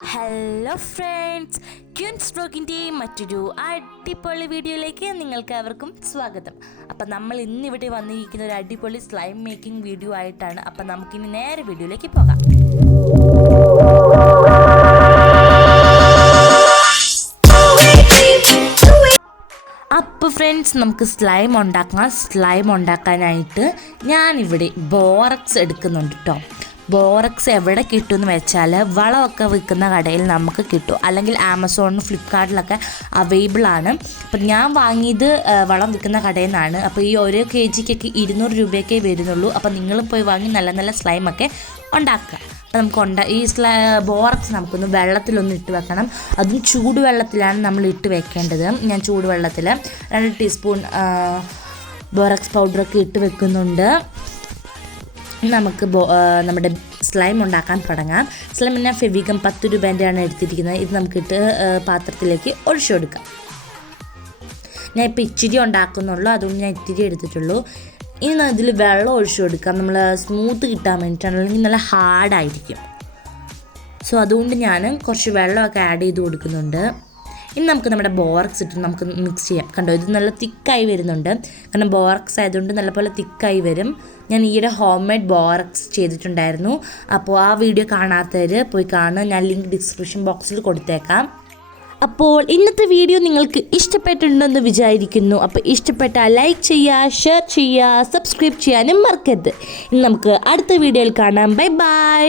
Hello friends, ക്യൂൻസ് ബ്ലോഗിൻ്റെ മറ്റൊരു അടിപൊളി വീഡിയോയിലേക്ക് നിങ്ങൾക്ക് അവർക്കും സ്വാഗതം. അപ്പം നമ്മൾ ഇന്നിവിടെ വന്നിരിക്കുന്ന ഒരു അടിപൊളി സ്ലൈം മേക്കിംഗ് വീഡിയോ ആയിട്ടാണ്. അപ്പം നമുക്കിനി നേരെ വീഡിയോയിലേക്ക് പോകാം. അപ്പോൾ ഫ്രണ്ട്സ്, നമുക്ക് സ്ലൈം ഉണ്ടാക്കാനായിട്ട് ഞാനിവിടെ ബോറക്സ് എടുക്കുന്നുണ്ട് കേട്ടോ. ബോറക്സ് എവിടെ കിട്ടുമെന്ന് വെച്ചാൽ വളമൊക്കെ വിൽക്കുന്ന കടയിൽ നമുക്ക് കിട്ടും, അല്ലെങ്കിൽ ആമസോണിലും ഫ്ലിപ്കാർട്ടിലൊക്കെ അവൈലബിൾ ആണ്. അപ്പം ഞാൻ വാങ്ങിയത് വളം വിൽക്കുന്ന കടയിൽ നിന്നാണ്. അപ്പോൾ ഈ ഓരോ kgക്കൊക്കെ 200 രൂപയൊക്കെ വരുന്നുള്ളൂ. അപ്പോൾ നിങ്ങളും പോയി വാങ്ങി നല്ല നല്ല സ്ലൈമൊക്കെ ഉണ്ടാക്കുക. അപ്പോൾ നമുക്ക് ഈ ബോറക്സ് നമുക്കൊന്ന് വെള്ളത്തിലൊന്ന് ഇട്ട് വെക്കണം. അതും ചൂടുവെള്ളത്തിലാണ് നമ്മൾ ഇട്ട് വെക്കേണ്ടത്. ഞാൻ ചൂടുവെള്ളത്തിൽ 2 ടീസ്പൂൺ ബോറക്സ് പൗഡറൊക്കെ ഇട്ട് വെക്കുന്നുണ്ട്. നമുക്ക് നമ്മുടെ സ്ലൈം ഉണ്ടാക്കാൻ തുടങ്ങാം. സ്ലൈം ഞാൻ ഫെവിഗം 10 രൂപേൻ്റെയാണ് എടുത്തിരിക്കുന്നത്. ഇത് നമുക്കിട്ട് പാത്രത്തിലേക്ക് ഒഴിച്ചു കൊടുക്കാം. ഞാൻ ഇപ്പോൾ ഇച്ചിരി ഉണ്ടാക്കുന്നുള്ളൂ, അതുകൊണ്ട് ഞാൻ ഇത്തിരി എടുത്തിട്ടുള്ളൂ. ഇനി ഇതിൽ വെള്ളം ഒഴിച്ചു കൊടുക്കാം, നമ്മൾ സ്മൂത്ത് കിട്ടാൻ വേണ്ടിയിട്ടാണ്, അല്ലെങ്കിൽ നല്ല ഹാർഡായിരിക്കും. സോ അതുകൊണ്ട് ഞാൻ കുറച്ച് വെള്ളമൊക്കെ ആഡ് ചെയ്ത് കൊടുക്കുന്നുണ്ട്. ഇനി നമുക്ക് നമ്മുടെ ബോറക്സ് ഇട്ട് നമുക്ക് മിക്സ് ചെയ്യാം. കണ്ടോ, ഇത് നല്ല തിക്കായി വരുന്നുണ്ട്, കാരണം ബോറക്സ് ആയതുകൊണ്ട് നല്ലപോലെ തിക്കായി വരും. ഞാൻ ഈയിടെ ഹോം മെയ്ഡ് ബോറക്സ് ചെയ്തിട്ടുണ്ടായിരുന്നു. അപ്പോൾ ആ വീഡിയോ കാണാത്തവർ പോയി കാണുക, ഞാൻ ലിങ്ക് ഡിസ്ക്രിപ്ഷൻ ബോക്സിൽ കൊടുത്തേക്കാം. അപ്പോൾ ഇന്നത്തെ വീഡിയോ നിങ്ങൾക്ക് ഇഷ്ടപ്പെട്ടിട്ടുണ്ടെന്ന് വിചാരിക്കുന്നു. അപ്പോൾ ഇഷ്ടപ്പെട്ടാൽ ലൈക്ക് ചെയ്യുക, ഷെയർ ചെയ്യുക, സബ്സ്ക്രൈബ് ചെയ്യാനും മറക്കരുത്. ഇനി നമുക്ക് അടുത്ത വീഡിയോയിൽ കാണാം. Bye bye.